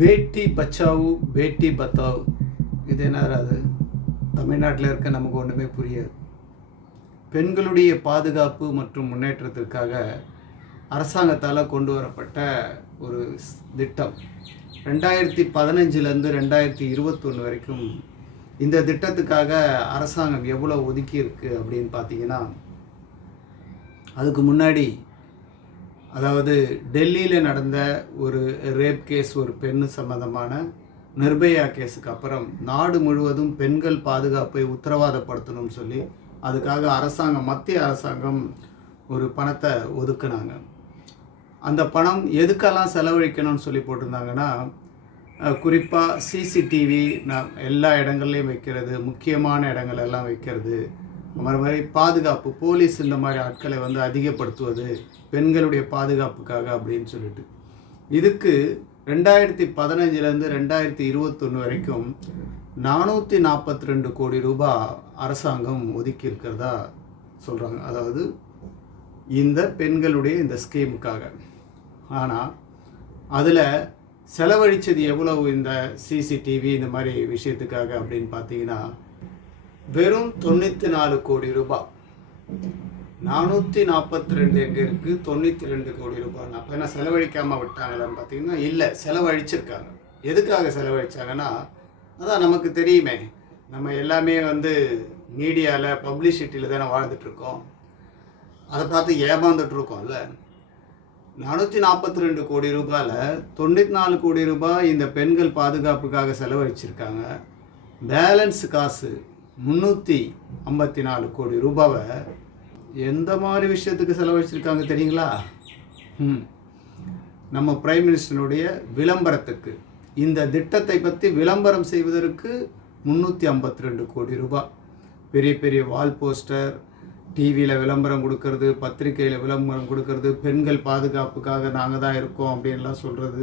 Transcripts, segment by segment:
பேட்டி பச்சாவு பேட்டி பத்தாவு இது என்ன அது தமிழ்நாட்டில் இருக்க நமக்கு ஒன்றுமே புரியாது. பெண்களுடைய பாதுகாப்பு மற்றும் முன்னேற்றத்திற்காக அரசாங்கத்தால் கொண்டு வரப்பட்ட ஒரு திட்டம் 2015 2021 வரைக்கும். இந்த திட்டத்துக்காக அரசாங்கம் எவ்வளோ ஒதுக்கியிருக்கு அப்படின்னு பார்த்தீங்கன்னா, அதுக்கு முன்னாடி அதாவது டெல்லியில் நடந்த ஒரு ரேப் கேஸ், ஒரு பெண் சம்பந்தமான நிர்பயா கேஸுக்கு அப்புறம் நாடு முழுவதும் பெண்கள் பாதுகாப்பை உத்தரவாதப்படுத்தணும்னு சொல்லி அதுக்காக மத்திய அரசாங்கம் ஒரு பணத்தை ஒதுக்குனாங்க. அந்த பணம் எதுக்கெல்லாம் செலவழிக்கணும்னு சொல்லி போட்டிருந்தாங்கன்னா, குறிப்பாக சிசிடிவி எல்லா இடங்கள்லையும் வைக்கிறது, முக்கியமான இடங்களெல்லாம் வைக்கிறது, மாதிரி பாதுகாப்பு, போலீஸ் இந்த மாதிரி ஆட்களை அதிகப்படுத்துவது பெண்களுடைய பாதுகாப்புக்காக அப்படின்னு சொல்லிட்டு. இதுக்கு 2015 2021 வரைக்கும் 442 கோடி ரூபாய் அரசாங்கம் ஒதுக்கி இருக்கிறதா சொல்கிறாங்க. அதாவது இந்த பெண்களுடைய இந்த ஸ்கீமுக்காக. ஆனால் அதில் செலவழித்தது எவ்வளவு இந்த சிசிடிவி இந்த மாதிரி விஷயத்துக்காக அப்படின்னு பார்த்தீங்கன்னா, வெறும் 94 கோடி ரூபாய். 442 எங்கே இருக்குது, 92 கோடி ரூபாய். அப்போ என்ன செலவழிக்காமல் விட்டாங்களான்னு பார்த்தீங்கன்னா, இல்லை, செலவழிச்சிருக்காங்க. எதுக்காக செலவழிச்சாங்கன்னா, அதான் நமக்கு தெரியுமே, நம்ம எல்லாமே மீடியாவில் பப்ளிசிட்டியில் தானே வாழ்ந்துட்டுருக்கோம். அதை பார்த்து ஏமாந்துட்டுருக்கோம்ல. 442 கோடி ரூபாயில் 94 கோடி ரூபாய் இந்த பெண்கள் பாதுகாப்புக்காக செலவழிச்சிருக்காங்க. பேலன்ஸ் காசு 354 கோடி ரூபாவை எந்த மாதிரி விஷயத்துக்கு செலவழிச்சிருக்காங்க தெரியுங்களா? நம்ம பிரைம் மினிஸ்டருடைய விளம்பரத்துக்கு, இந்த திட்டத்தை பற்றி விளம்பரம் செய்வதற்கு 352 கோடி ரூபாய். பெரிய பெரிய வால் போஸ்டர், டிவியில் விளம்பரம் கொடுக்கறது, பத்திரிகையில் விளம்பரம் கொடுக்கறது, பெண்கள் பாதுகாப்புக்காக நாங்கள் தான் இருக்கோம் அப்படின்லாம் சொல்கிறது,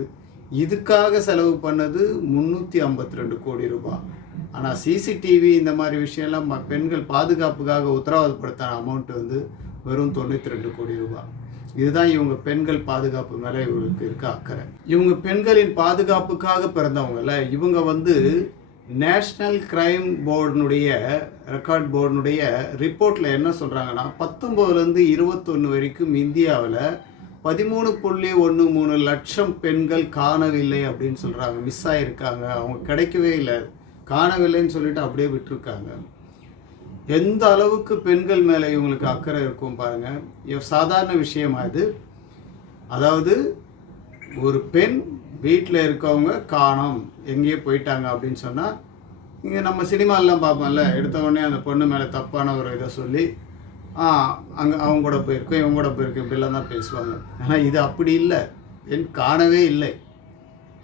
இதுக்காக செலவு பண்ணது 352 கோடி ரூபாய். ஆனால் சிசிடிவி இந்த மாதிரி விஷயம்லாம் பெண்கள் பாதுகாப்புக்காக உத்தரவாதப்படுத்தின அமௌண்ட் வெறும் 92 கோடி ரூபாய். இதுதான் இவங்க பெண்கள் பாதுகாப்பு மேலே இவங்களுக்கு இருக்க அக்கறை. இவங்க பெண்களின் பாதுகாப்புக்காக பிறந்தவங்கள. இவங்க நேஷ்னல் கிரைம் போர்டினுடைய ரெக்கார்ட் போர்டினுடைய ரிப்போர்ட்டில் என்ன சொல்கிறாங்கன்னா, 19 21 வரைக்கும் இந்தியாவில் 13.13 லட்சம் பெண்கள் காணவில்லை அப்படின்னு சொல்கிறாங்க. மிஸ் ஆகியிருக்காங்க, அவங்க கிடைக்கவே இல்லை, காணவில்லைன்னு சொல்லிட்டு அப்படியே விட்டுருக்காங்க. எந்த அளவுக்கு பெண்கள் மேலே இவங்களுக்கு அக்கறை இருக்கும் பாருங்கள். சாதாரண விஷயமா இது? அதாவது ஒரு பெண் வீட்டில் இருக்கவங்க காணோம், எங்கேயோ போயிட்டாங்க அப்படின்னு சொன்னால், இங்கே நம்ம சினிமாலெலாம் பார்ப்போம்ல, எடுத்த உடனே அந்த பொண்ணு மேலே தப்பான ஒரு இதை சொல்லி அங்கே அவங்க கூட போயிருக்கோம், இவங்க கூட போயிருக்கோம், இப்படிலாம் தான் பேசுவாங்க. ஆனால் இது அப்படி இல்லை. பெண் காணவே இல்லை.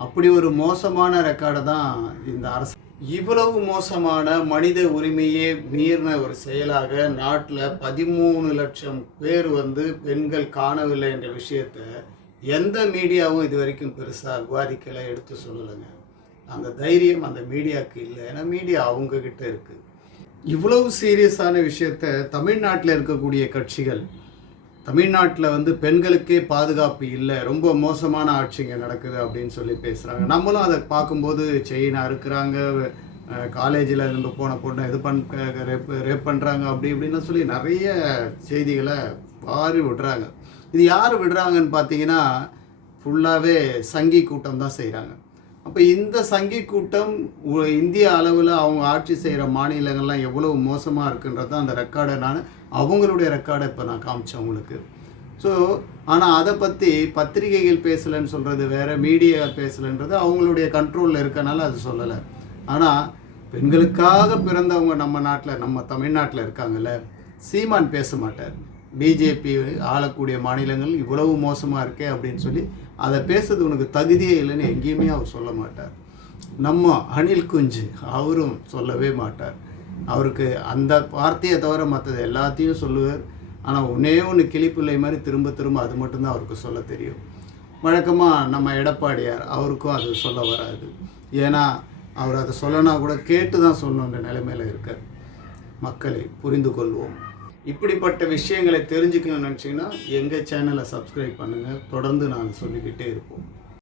அப்படி ஒரு மோசமான ரெக்கார்டை தான் இந்த அரசு. இவ்வளவு மோசமான மனித உரிமையே மீறின ஒரு செயலாக நாட்டில் 13 லட்சம் பேர் பெண்கள் காணவில்லை என்ற விஷயத்தை எந்த மீடியாவும் இது வரைக்கும் பெருசாக விவாதிக்கலை, எடுத்து சொல்லலைங்க. அந்த தைரியம் அந்த மீடியாவுக்கு இல்லை. ஏன்னா மீடியா அவங்கக்கிட்ட இருக்குது. இவ்வளவு சீரியஸான விஷயத்தை தமிழ்நாட்டில் இருக்கக்கூடிய கட்சிகள், தமிழ்நாட்டில் பெண்களுக்கே பாதுகாப்பு இல்லை, ரொம்ப மோசமான ஆட்சிங்க நடக்குது அப்படின்னு சொல்லி பேசுகிறாங்க. நம்மளும் அதை பார்க்கும்போது செயினா இருக்கிறாங்க, காலேஜில் நம்ம போன பொண்ணை ரேப் பண்ணுறாங்க, அப்படி இப்படின்னு சொல்லி நிறைய செய்திகளை வாரி விடுறாங்க. இது யார் விடுறாங்கன்னு பார்த்தீங்கன்னா, ஃபுல்லாகவே சங்கி கூட்டம் தான் செய்கிறாங்க. அப்போ இந்த சங்கி கூட்டம் இந்திய அளவில் அவங்க ஆட்சி செய்கிற மாநிலங்கள்லாம் எவ்வளவு மோசமாக இருக்குன்றது அந்த ரெக்கார்டை அவங்களுடைய ரெக்கார்டை இப்போ நான் காமிச்சேன் உங்களுக்கு. ஸோ ஆனால் அதை பற்றி பத்திரிகைகள் பேசலைன்னு சொல்கிறது வேறு, மீடியா பேசலைன்றது அவங்களுடைய கண்ட்ரோலில் இருக்கனால அது சொல்லலை. ஆனால் பெண்களுக்காக பிறந்தவங்க நம்ம நாட்டில், நம்ம தமிழ்நாட்டில் இருக்காங்கல்ல, சீமான் பேச மாட்டார். பிஜேபி ஆளக்கூடிய மாநிலங்கள் இவ்வளவு மோசமாக இருக்கே அப்படின்னு சொல்லி அதை பேசுறது உனக்கு தகுதியே இல்லைன்னு எங்கேயுமே அவர் சொல்ல மாட்டார். நம்ம அனில் குஞ்சு அவரும் சொல்லவே மாட்டார். அவருக்கு அந்த வார்த்தையை தவிர மற்றது எல்லாத்தையும் சொல்லுவார். ஆனால் ஒன்று கிளிப்பிள்ளை மாதிரி திரும்ப திரும்ப அது மட்டும்தான் அவருக்கு சொல்ல தெரியும். வழக்கமாக நம்ம எடப்பாடியார், அவருக்கும் அது சொல்ல வராது. ஏன்னா அவர் அதை சொல்லனா கூட கேட்டு தான் சொல்லணுன்ற நிலைமையில் இருக்கார். மக்களை புரிந்து கொள்வோம். இப்படிப்பட்ட விஷயங்களை தெரிஞ்சுக்கணும்னு நினச்சிங்கன்னா எங்கள் சேனலை சப்ஸ்கிரைப் பண்ணுங்கள். தொடர்ந்து நாங்கள் சொல்லிக்கிட்டே இருப்போம்.